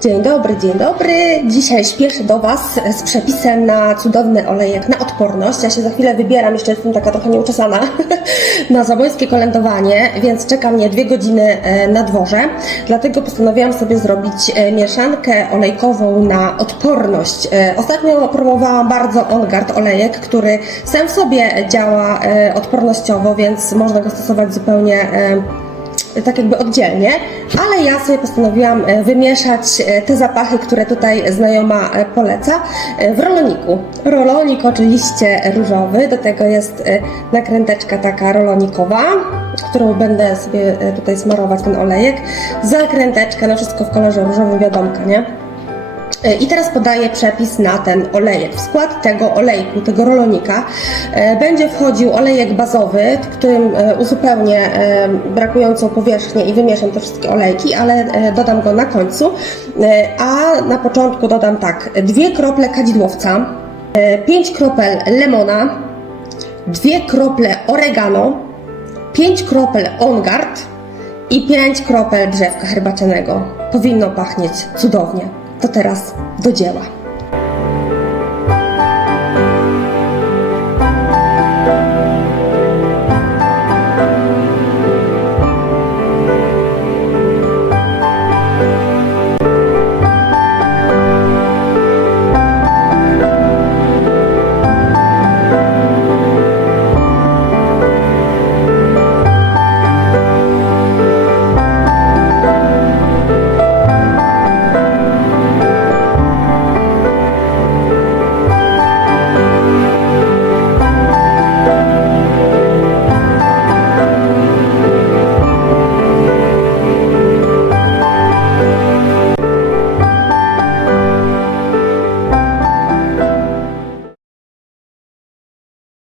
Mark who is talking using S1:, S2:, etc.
S1: Dzień dobry, dzień dobry. Dzisiaj śpieszę do Was z przepisem na cudowny olejek na odporność. Ja się za chwilę wybieram, jeszcze jestem taka trochę nieuczesana, na zamojskie kolędowanie, więc czeka mnie dwie godziny e, na dworze. Dlatego postanowiłam sobie zrobić e, mieszankę olejkową na odporność. E, Ostatnio promowałam bardzo OnGuard olejek, który sam w sobie działa odpornościowo, więc można go stosować zupełnie tak jakby oddzielnie, ale ja sobie postanowiłam e, wymieszać e, te zapachy, które tutaj znajoma e, poleca w roloniku. Rolonik oczywiście różowy, do tego jest nakręteczka taka rolonikowa, którą będę sobie tutaj smarować ten olejek, zakręteczka, no wszystko w kolorze różowym, wiadomka, nie? E, I teraz podaję przepis na ten olejek. W skład tego olejku, tego rolonika e, będzie wchodził olejek bazowy, którym e, uzupełnię brakującą powierzchnię i wymieszam te wszystkie olejki, ale dodam go na końcu. A na początku dodam tak, dwie krople kadzidłowca, pięć kropel lemona, dwie krople oregano, pięć kropel OnGuard i 5 kropel drzewka herbacianego. Powinno pachnieć cudownie. To teraz do dzieła.